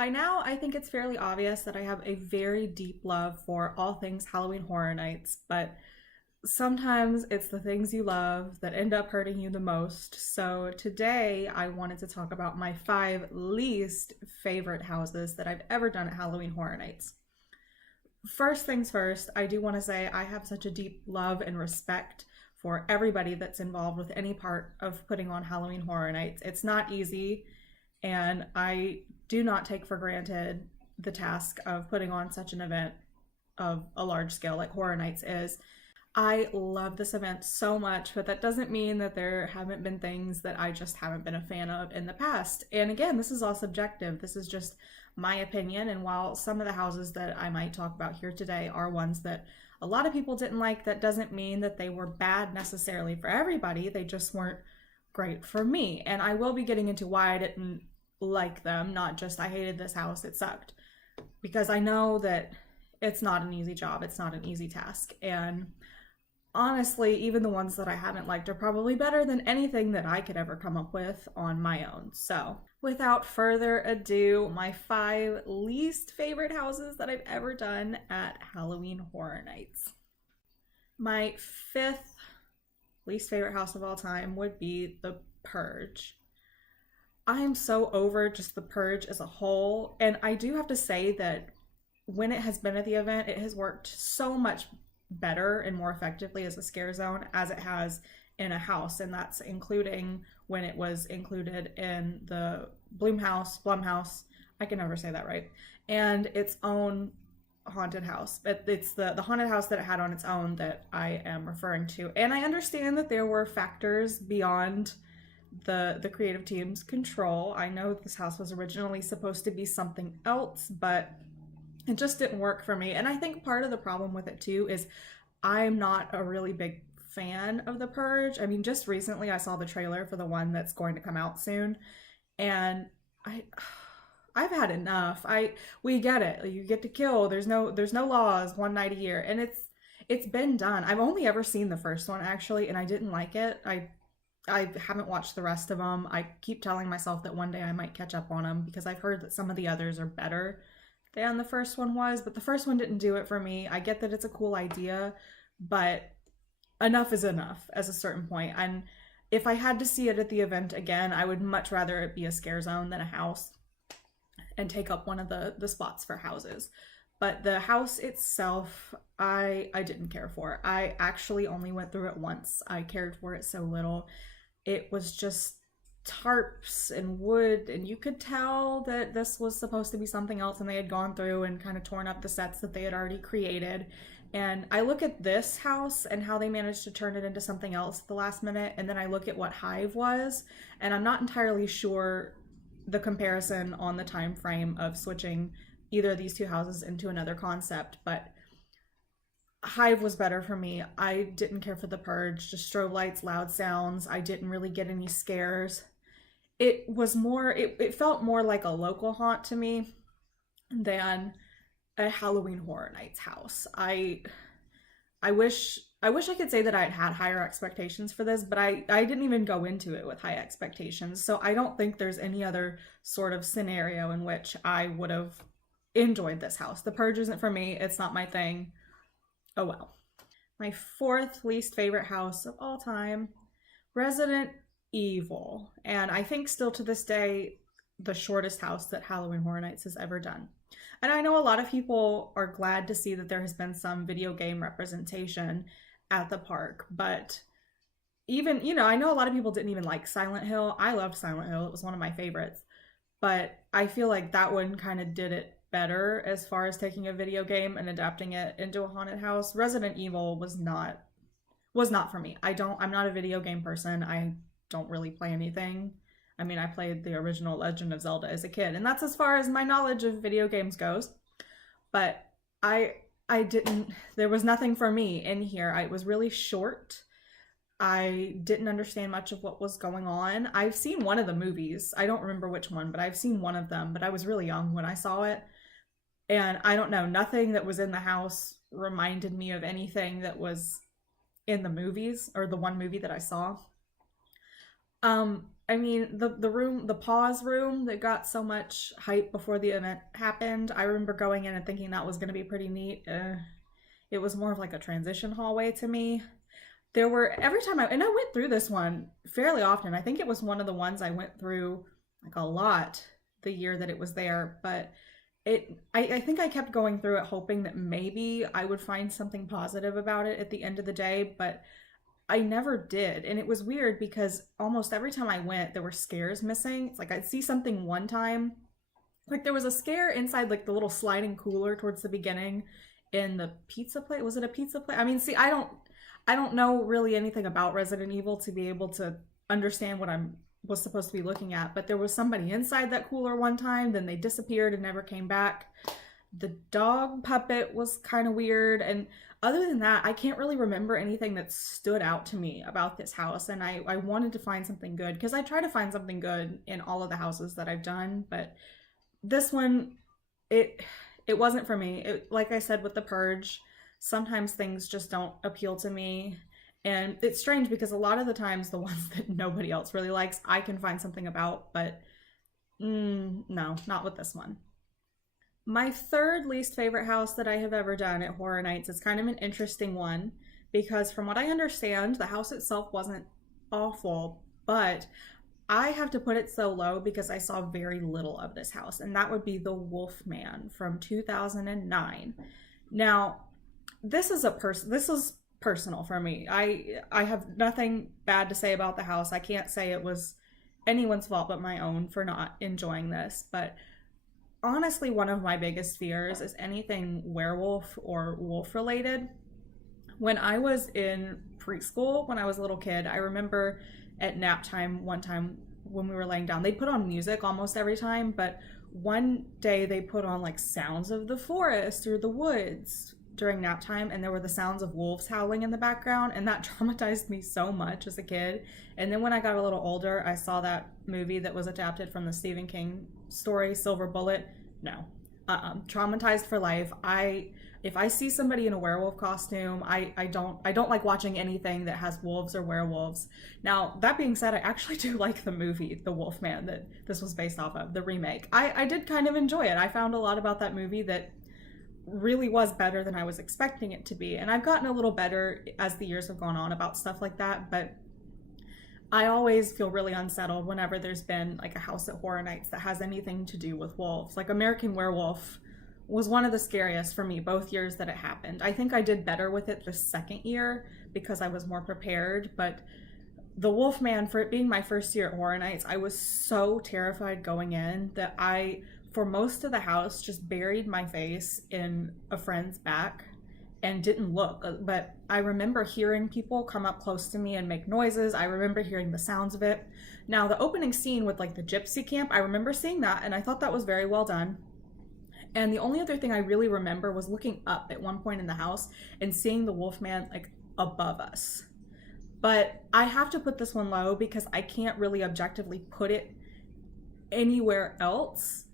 By now, I think it's fairly obvious that I have a very deep love for all things Halloween Horror Nights, but sometimes it's the things you love that end up hurting you the most. So today, I wanted to talk about my 5 least favorite houses that I've ever done at Halloween Horror Nights. First things first, I do want to say I have such a deep love and respect for everybody that's involved with any part of putting on Halloween Horror Nights. It's not easy, and I do not take for granted the task of putting on such an event of a large scale like Horror Nights is. I love this event so much, but that doesn't mean that there haven't been things that I just haven't been a fan of in the past. And again, this is all subjective. This is just my opinion. And while some of the houses that I might talk about here today are ones that a lot of people didn't like, that doesn't mean that they were bad necessarily for everybody. They just weren't great for me. And I will be getting into why I didn't like them, not just I hated this house, it sucked. Because I know that it's not an easy job, it's not an easy task. And honestly, even the ones that I haven't liked are probably better than anything that I could ever come up with on my own. So, without further ado, my 5 least favorite houses that I've ever done at Halloween Horror Nights. My 5th least favorite house of all time would be the Purge. I am so over just the Purge as a whole, and I do have to say that when it has been at the event, it has worked so much better and more effectively as a scare zone as it has in a house, and that's including when it was included in the Blumhouse, I can never say that right, and its own haunted house. But it's the haunted house that it had on its own that I am referring to. And I understand that there were factors beyond the creative team's control. I know this house was originally supposed to be something else, but it just didn't work for me. And I think part of the problem with it too is I'm not a really big fan of the Purge. I mean, just recently I saw the trailer for the one that's going to come out soon, and I've had enough. We get it. You get to kill. There's no laws, one night a year, and it's been done. I've only ever seen the first one actually, and I didn't like it. I haven't watched the rest of them. I keep telling myself that one day I might catch up on them because I've heard that some of the others are better than the first one was, but the first one didn't do it for me. I get that it's a cool idea, but enough is enough at a certain point. And if I had to see it at the event again, I would much rather it be a scare zone than a house and take up one of the spots for houses. But the house itself, I didn't care for. I actually only went through it once. I cared for it so little. It was just tarps and wood, and you could tell that this was supposed to be something else, and they had gone through and kind of torn up the sets that they had already created. And I look at this house and how they managed to turn it into something else at the last minute, and then I look at what Hive was, and I'm not entirely sure the comparison on the time frame of switching either of these two houses into another concept, but Hive was better for me. I didn't care for the Purge, just strobe lights, loud sounds. I didn't really get any scares. It was more, it felt more like a local haunt to me than a Halloween Horror Nights house. I wish I could say that I had higher expectations for this, but I didn't even go into it with high expectations. So I don't think there's any other sort of scenario in which I would have enjoyed this house. The Purge isn't for me. It's not my thing. Oh well. My 4th least favorite house of all time, Resident Evil. And I think still to this day, the shortest house that Halloween Horror Nights has ever done. And I know a lot of people are glad to see that there has been some video game representation at the park, but even, I know a lot of people didn't even like Silent Hill. I loved Silent Hill. It was one of my favorites. But I feel like that one kind of did it better as far as taking a video game and adapting it into a haunted house. Resident Evil was not for me. I'm not a video game person. I don't really play anything. I mean, I played the original Legend of Zelda as a kid, and that's as far as my knowledge of video games goes. But there was nothing for me in here. It was really short. I didn't understand much of what was going on. I've seen one of the movies. I don't remember which one, but I've seen one of them, but I was really young when I saw it. And I don't know, nothing that was in the house reminded me of anything that was in the movies or the one movie that I saw. I mean, the room, the pause room that got so much hype before the event happened, I remember going in and thinking that was going to be pretty neat. It was more of like a transition hallway to me. There were, every time and I went through this one fairly often. I think it was one of the ones I went through like a lot the year that it was there, but I think I kept going through it hoping that maybe I would find something positive about it at the end of the day, but I never did. And it was weird because almost every time I went, there were scares missing. It's like I'd see something one time. Like there was a scare inside like the little sliding cooler towards the beginning in the pizza place. Was it a pizza place? I mean, see, I don't know really anything about Resident Evil to be able to understand what I'm was supposed to be looking at, but there was somebody inside that cooler one time, then they disappeared and never came back. The dog puppet was kind of weird, and other than that, I can't really remember anything that stood out to me about this house, and I wanted to find something good, because I try to find something good in all of the houses that I've done, but this one, it wasn't for me. Like I said with the Purge, sometimes things just don't appeal to me. And it's strange because a lot of the times the ones that nobody else really likes, I can find something about, but no, not with this one. My third least favorite house that I have ever done at Horror Nights is kind of an interesting one because from what I understand, the house itself wasn't awful, but I have to put it so low because I saw very little of this house, and that would be the Wolfman from 2009. Now, this is personal for me. I have nothing bad to say about the house. I can't say it was anyone's fault but my own for not enjoying this, but honestly, one of my biggest fears is anything werewolf or wolf related. When I was in preschool, when I was a little kid, I remember at nap time one time when we were laying down, they put on music almost every time, but one day they put on like sounds of the forest or the woods during nap time, and there were the sounds of wolves howling in the background, and that traumatized me so much as a kid. And then when I got a little older, I saw that movie that was adapted from the Stephen King story, Silver Bullet. No, traumatized for life. If I see somebody in a werewolf costume, I don't like watching anything that has wolves or werewolves. Now, that being said, I actually do like the movie, The Wolfman, that this was based off of, the remake. I did kind of enjoy it. I found a lot about that movie that really was better than I was expecting it to be. And I've gotten a little better as the years have gone on about stuff like that, but I always feel really unsettled whenever there's been like a house at Horror Nights that has anything to do with wolves. Like American Werewolf was one of the scariest for me both years that it happened. I think I did better with it the second year because I was more prepared, but the Wolfman, for it being my first year at Horror Nights, I was so terrified going in that I, for most of the house, just buried my face in a friend's back and didn't look. But I remember hearing people come up close to me and make noises. I remember hearing the sounds of it. Now, the opening scene with like the gypsy camp, I remember seeing that, and I thought that was very well done. And the only other thing I really remember was looking up at one point in the house and seeing the Wolfman like above us. But I have to put this one low because I can't really objectively put it anywhere else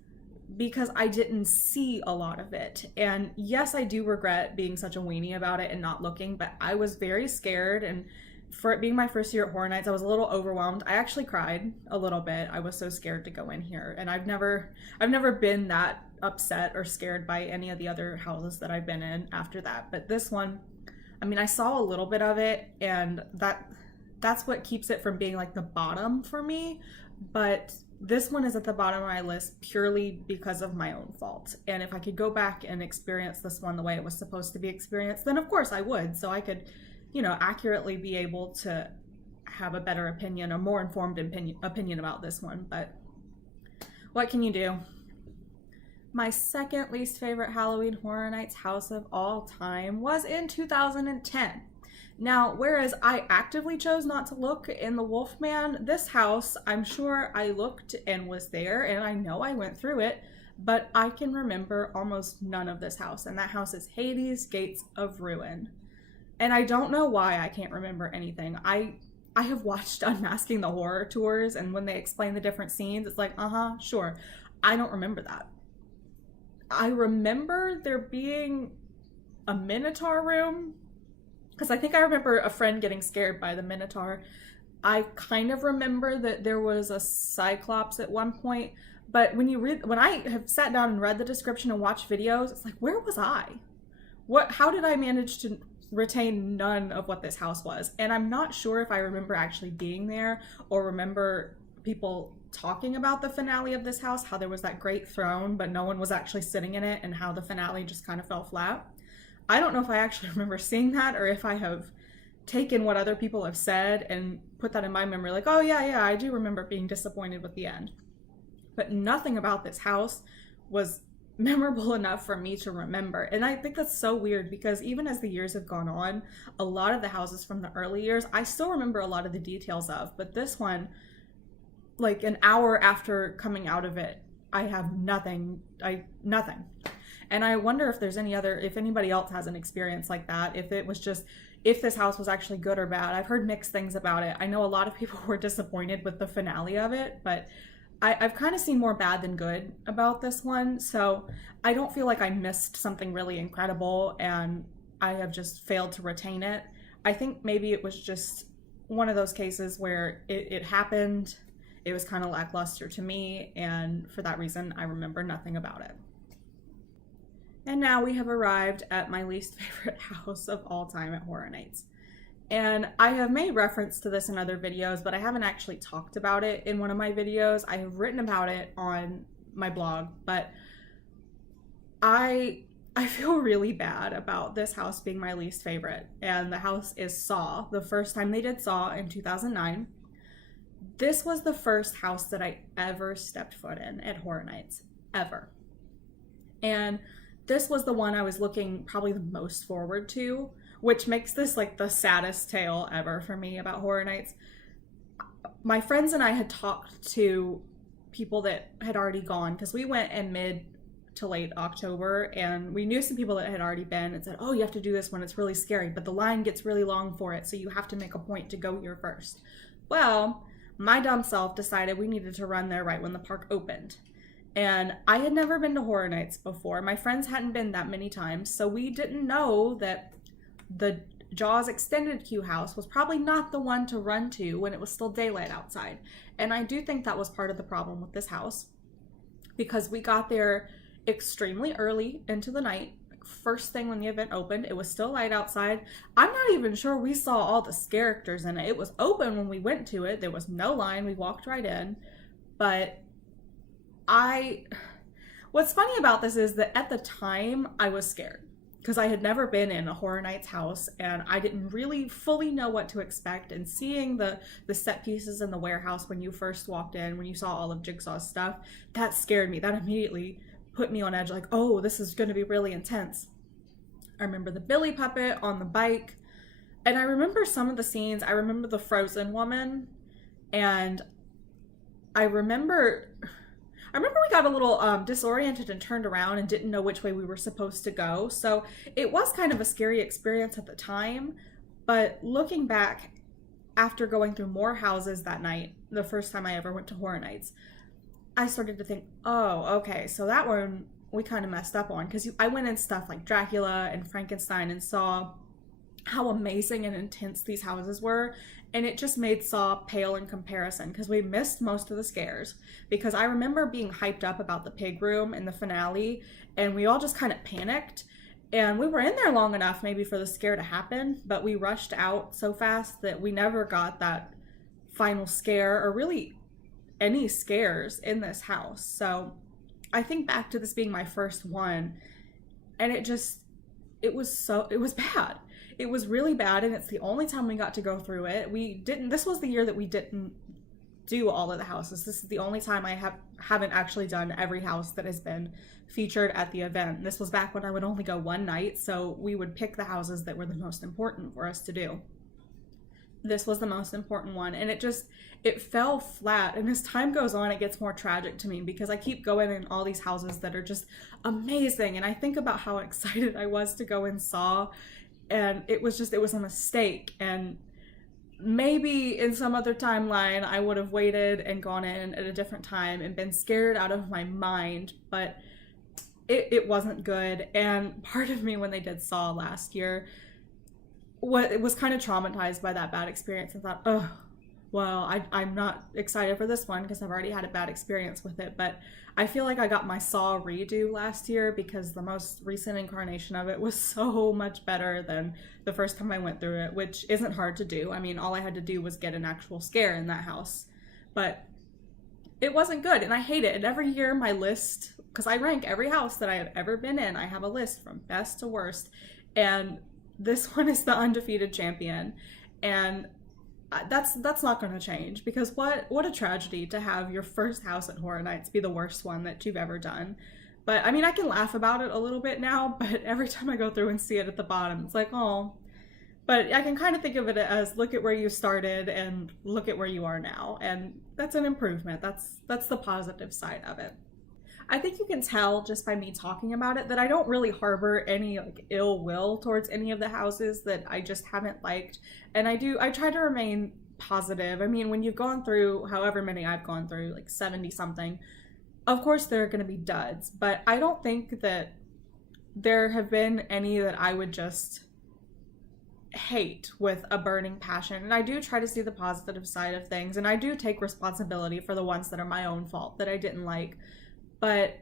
because I didn't see a lot of it. And yes, I do regret being such a weenie about it and not looking, but I was very scared, and for it being my first year at Horror Nights, I was a little overwhelmed. I actually cried a little bit. I was so scared to go in here, and I've never been that upset or scared by any of the other houses that I've been in after that. But this one, I mean, I saw a little bit of it, and that's what keeps it from being like the bottom for me. But this one is at the bottom of my list purely because of my own fault. And if I could go back and experience this one the way it was supposed to be experienced, then of course I would. So I could, accurately be able to have a better opinion, a more informed opinion about this one. But what can you do? My second least favorite Halloween Horror Nights house of all time was in 2010. Now, whereas I actively chose not to look in the Wolfman, this house, I'm sure I looked and was there, and I know I went through it, but I can remember almost none of this house, and that house is Hades Gates of Ruin. And I don't know why I can't remember anything. I have watched Unmasking the Horror tours, and when they explain the different scenes, it's like, sure. I don't remember that. I remember there being a Minotaur room, because I think I remember a friend getting scared by the Minotaur. I kind of remember that there was a cyclops at one point, but when I have sat down and read the description and watched videos, it's like, where was I? How did I manage to retain none of what this house was? And I'm not sure if I remember actually being there or remember people talking about the finale of this house, how there was that great throne, but no one was actually sitting in it, and how the finale just kind of fell flat. I don't know if I actually remember seeing that, or if I have taken what other people have said and put that in my memory, like, oh yeah, I do remember being disappointed with the end. But nothing about this house was memorable enough for me to remember. And I think that's so weird, because even as the years have gone on, a lot of the houses from the early years, I still remember a lot of the details of, but this one, like an hour after coming out of it, I have nothing. And I wonder if if anybody else has an experience like that, if this house was actually good or bad. I've heard mixed things about it. I know a lot of people were disappointed with the finale of it, but I've kind of seen more bad than good about this one. So I don't feel like I missed something really incredible and I have just failed to retain it. I think maybe it was just one of those cases where it happened. It was kind of lackluster to me, and for that reason, I remember nothing about it. And now we have arrived at my least favorite house of all time at Horror Nights. And I have made reference to this in other videos, but I haven't actually talked about it in one of my videos. I have written about it on my blog, but I feel really bad about this house being my least favorite. And the house is Saw. The first time they did Saw in 2009. This was the first house that I ever stepped foot in at Horror Nights, ever. And this was the one I was looking probably the most forward to, which makes this like the saddest tale ever for me about Horror Nights. My friends and I had talked to people that had already gone, because we went in mid to late October, and we knew some people that had already been and said, oh, you have to do this one, it's really scary, but the line gets really long for it, so you have to make a point to go here first. Well, my dumb self decided we needed to run there right when the park opened. And I had never been to Horror Nights before. My friends hadn't been that many times, so we didn't know that the Jaws extended queue house was probably not the one to run to when it was still daylight outside. And I do think that was part of the problem with this house, because we got there extremely early into the night. First thing when the event opened, it was still light outside. I'm not even sure we saw all the characters in it. It was open when we went to it. There was no line. We walked right in. But what's funny about this is that at the time I was scared, because I had never been in a Horror Nights house and I didn't really fully know what to expect. And seeing the set pieces in the warehouse when you first walked in, when you saw all of Jigsaw's stuff, that scared me. That immediately put me on edge, like, oh, this is going to be really intense. I remember the Billy puppet on the bike, and I remember some of the scenes. I remember the frozen woman, and I remember we got a little disoriented and turned around and didn't know which way we were supposed to go. So it was kind of a scary experience at the time, but looking back, after going through more houses that night, the first time I ever went to Horror Nights, I started to think, oh, okay, so that one we kind of messed up on, because I went in stuff like Dracula and Frankenstein and saw how amazing and intense these houses were, and it just made Saw pale in comparison, because we missed most of the scares. Because I remember being hyped up about the pig room in the finale, and we all just kind of panicked, and we were in there long enough maybe for the scare to happen, but we rushed out so fast that we never got that final scare, or really any scares in this house. So I think back to this being my first one, and it was bad. It was really bad, and it's the only time we got to go through it. This was the year that we didn't do all of the houses. This is the only time I haven't actually done every house that has been featured at the event. This was back when I would only go one night, so we would pick the houses that were the most important for us to do. This was the most important one, and it fell flat. And as time goes on, it gets more tragic to me, because I keep going in all these houses that are just amazing, and I think about how excited I was to go in Saw, and it was a mistake. And maybe in some other timeline I would have waited and gone in at a different time and been scared out of my mind, but it wasn't good. And part of me, when they did Saw last year, it was kind of traumatized by that bad experience, and thought, oh, well, I'm not excited for this one because I've already had a bad experience with it, but I feel like I got my Saw redo last year because the most recent incarnation of it was so much better than the first time I went through it, which isn't hard to do. I mean, all I had to do was get an actual scare in that house. But it wasn't good, and I hate it. And every year, my list, because I rank every house that I have ever been in, I have a list from best to worst, and this one is the undefeated champion. And that's not going to change because what a tragedy to have your first house at Horror Nights be the worst one that you've ever done. But I mean, I can laugh about it a little bit now, but every time I go through and see it at the bottom, it's like, oh. But I can kind of think of it as look at where you started and look at where you are now, and that's an improvement. That's the positive side of it. I think you can tell just by me talking about it that I don't really harbor any like ill will towards any of the houses that I just haven't liked. And I try to remain positive. I mean, when you've gone through however many I've gone through, like 70 something, of course there are going to be duds, but I don't think that there have been any that I would just hate with a burning passion. And I do try to see the positive side of things, and I do take responsibility for the ones that are my own fault that I didn't like. But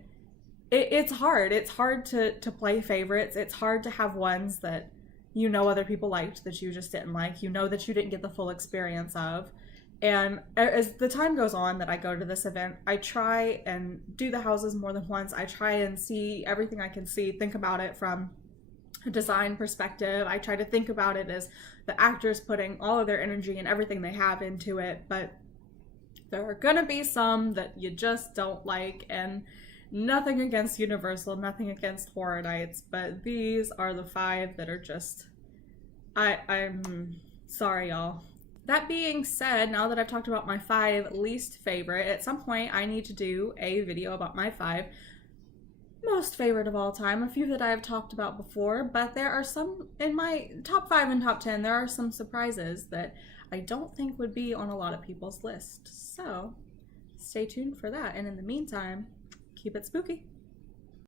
it's hard. It's hard to play favorites. It's hard to have ones that you know other people liked that you just didn't like. You know that you didn't get the full experience of. And as the time goes on that I go to this event, I try and do the houses more than once. I try and see everything I can see, think about it from a design perspective. I try to think about it as the actors putting all of their energy and everything they have into it. But there are gonna be some that you just don't like, and nothing against Universal, nothing against Horror Nights, but these are the 5 that are just, I'm sorry, y'all. That being said, now that I've talked about my 5 least favorite, at some point I need to do a video about my 5 most favorite of all time, a few that I have talked about before, but there are some in my top 5 and top 10, there are some surprises that I don't think would be on a lot of people's list. So stay tuned for that. And in the meantime, keep it spooky.